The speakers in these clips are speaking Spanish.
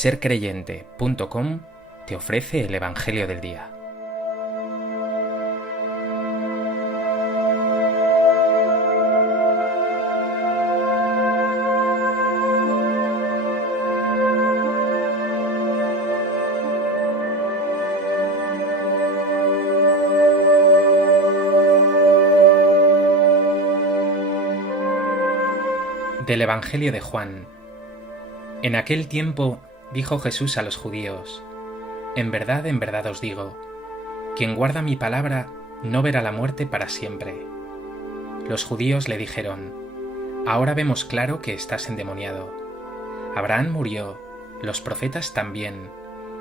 Sercreyente.com te ofrece el Evangelio del Día. Del Evangelio de Juan. En aquel tiempo dijo Jesús a los judíos: en verdad os digo, quien guarda mi palabra no verá la muerte para siempre. Los judíos le dijeron: ahora vemos claro que estás endemoniado. Abraham murió, los profetas también,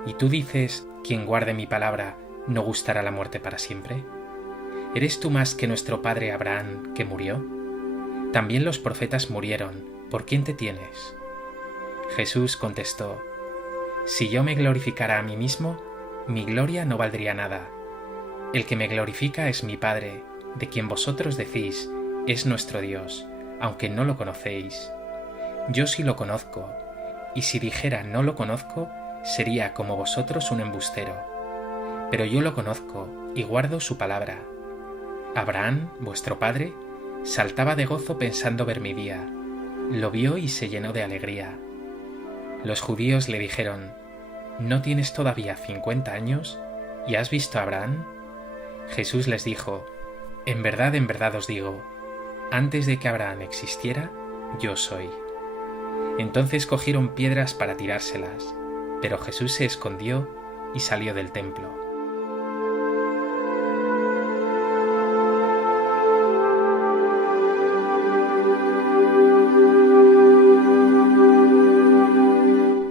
y tú dices: quien guarde mi palabra no gustará la muerte para siempre. ¿Eres tú más que nuestro padre Abraham, que murió? También los profetas murieron. ¿Por quién te tienes? Jesús contestó: si yo me glorificara a mí mismo, mi gloria no valdría nada. El que me glorifica es mi Padre, de quien vosotros decís: es nuestro Dios, aunque no lo conocéis. Yo sí lo conozco, y si dijera no lo conozco, sería como vosotros un embustero. Pero yo lo conozco y guardo su palabra. Abraham, vuestro padre, saltaba de gozo pensando ver mi día. Lo vio y se llenó de alegría. Los judíos le dijeron: ¿no tienes todavía 50 años y has visto a Abraham? Jesús les dijo: en verdad os digo, antes de que Abraham existiera, yo soy. Entonces cogieron piedras para tirárselas, pero Jesús se escondió y salió del templo.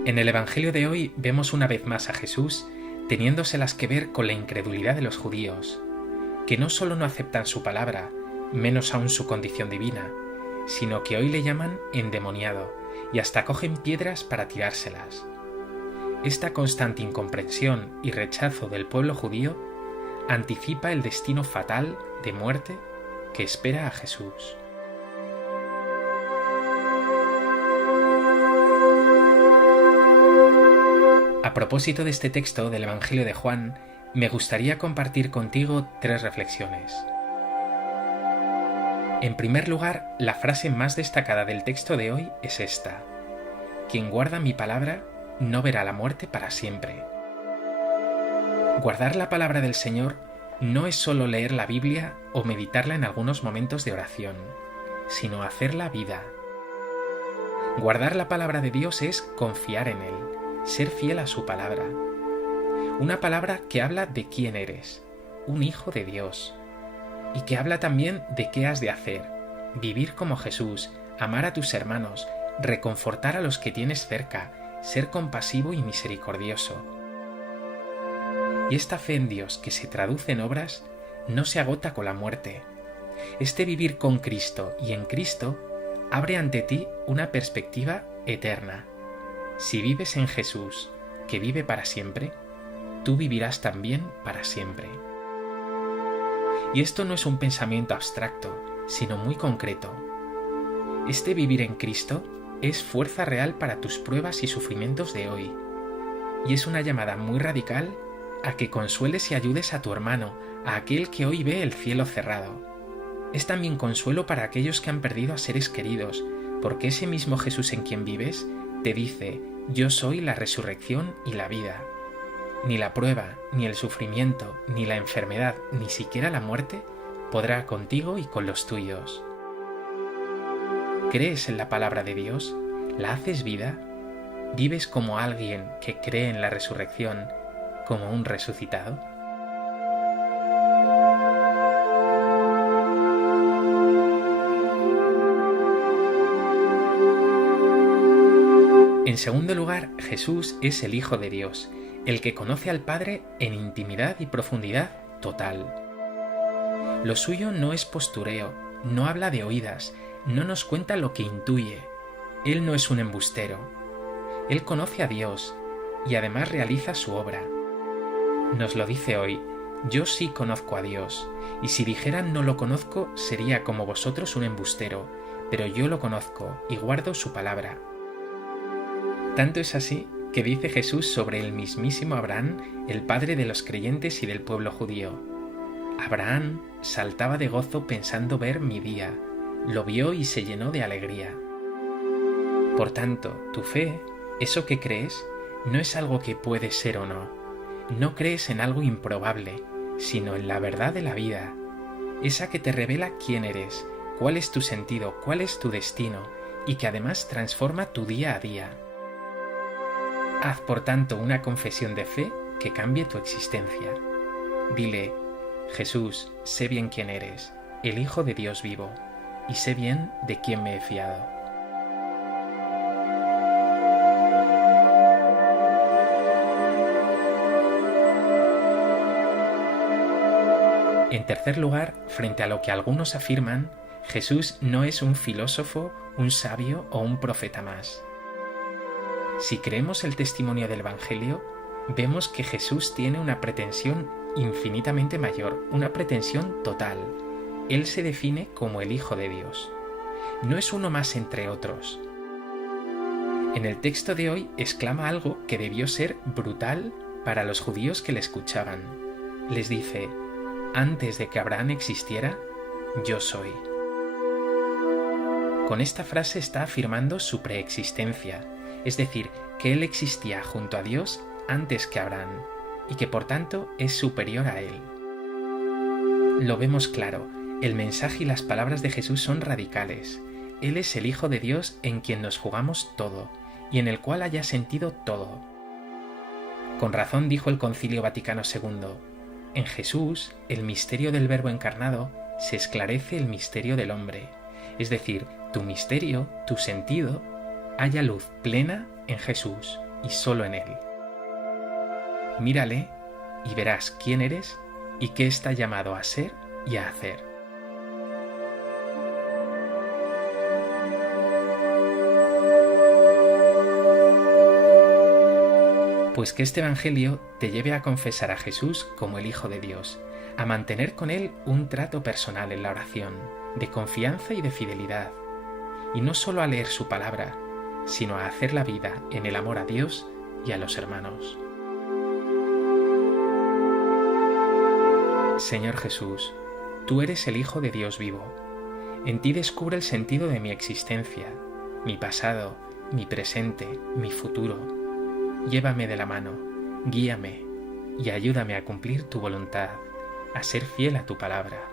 En el Evangelio de hoy vemos una vez más a Jesús teniéndoselas que ver con la incredulidad de los judíos, que no solo no aceptan su palabra, menos aún su condición divina, sino que hoy le llaman endemoniado y hasta cogen piedras para tirárselas. Esta constante incomprensión y rechazo del pueblo judío anticipa el destino fatal de muerte que espera a Jesús. A propósito de este texto del Evangelio de Juan, me gustaría compartir contigo 3 reflexiones. En primer lugar, la frase más destacada del texto de hoy es esta: quien guarda mi palabra no verá la muerte para siempre. Guardar la palabra del Señor no es solo leer la Biblia o meditarla en algunos momentos de oración, sino hacerla vida. Guardar la palabra de Dios es confiar en Él, ser fiel a su palabra. Una palabra que habla de quién eres, un hijo de Dios, y que habla también de qué has de hacer: vivir como Jesús, amar a tus hermanos, reconfortar a los que tienes cerca, ser compasivo y misericordioso. Y esta fe en Dios que se traduce en obras no se agota con la muerte. Este vivir con Cristo y en Cristo abre ante ti una perspectiva eterna. Si vives en Jesús, que vive para siempre, tú vivirás también para siempre. Y esto no es un pensamiento abstracto, sino muy concreto. Este vivir en Cristo es fuerza real para tus pruebas y sufrimientos de hoy. Y es una llamada muy radical a que consueles y ayudes a tu hermano, a aquel que hoy ve el cielo cerrado. Es también consuelo para aquellos que han perdido a seres queridos, porque ese mismo Jesús en quien vives te dice: yo soy la resurrección y la vida. Ni la prueba, ni el sufrimiento, ni la enfermedad, ni siquiera la muerte podrá contigo y con los tuyos. ¿Crees en la palabra de Dios? ¿La haces vida? ¿Vives como alguien que cree en la resurrección, como un resucitado? En segundo lugar, Jesús es el Hijo de Dios, el que conoce al Padre en intimidad y profundidad total. Lo suyo no es postureo, no habla de oídas, no nos cuenta lo que intuye. Él no es un embustero. Él conoce a Dios y además realiza su obra. Nos lo dice hoy: yo sí conozco a Dios, y si dijeran no lo conozco, sería como vosotros un embustero, pero yo lo conozco y guardo su palabra. Tanto es así que dice Jesús sobre el mismísimo Abraham, el padre de los creyentes y del pueblo judío. Abraham saltaba de gozo pensando ver mi día, lo vio y se llenó de alegría. Por tanto, tu fe, eso que crees, no es algo que puede ser o no. No crees en algo improbable, sino en la verdad de la vida, esa que te revela quién eres, cuál es tu sentido, cuál es tu destino, y que además transforma tu día a día. Haz por tanto una confesión de fe que cambie tu existencia. Dile: Jesús, sé bien quién eres, el Hijo de Dios vivo, y sé bien de quién me he fiado. En tercer lugar, frente a lo que algunos afirman, Jesús no es un filósofo, un sabio o un profeta más. Si creemos el testimonio del Evangelio, vemos que Jesús tiene una pretensión infinitamente mayor, una pretensión total. Él se define como el Hijo de Dios. No es uno más entre otros. En el texto de hoy exclama algo que debió ser brutal para los judíos que le escuchaban. Les dice: antes de que Abraham existiera, yo soy. Con esta frase está afirmando su preexistencia, es decir, que él existía junto a Dios antes que Abraham, y que por tanto es superior a él. Lo vemos claro, el mensaje y las palabras de Jesús son radicales. Él es el Hijo de Dios en quien nos jugamos todo, y en el cual haya sentido todo. Con razón dijo el Concilio Vaticano II: en Jesús, el misterio del Verbo encarnado, se esclarece el misterio del hombre, es decir, tu misterio, tu sentido, haya luz plena en Jesús y solo en Él. Mírale y verás quién eres y qué está llamado a ser y a hacer. Pues que este Evangelio te lleve a confesar a Jesús como el Hijo de Dios, a mantener con Él un trato personal en la oración, de confianza y de fidelidad, y no solo a leer su palabra, sino a hacer la vida en el amor a Dios y a los hermanos. Señor Jesús, tú eres el Hijo de Dios vivo. En ti descubre el sentido de mi existencia, mi pasado, mi presente, mi futuro. Llévame de la mano, guíame y ayúdame a cumplir tu voluntad, a ser fiel a tu palabra.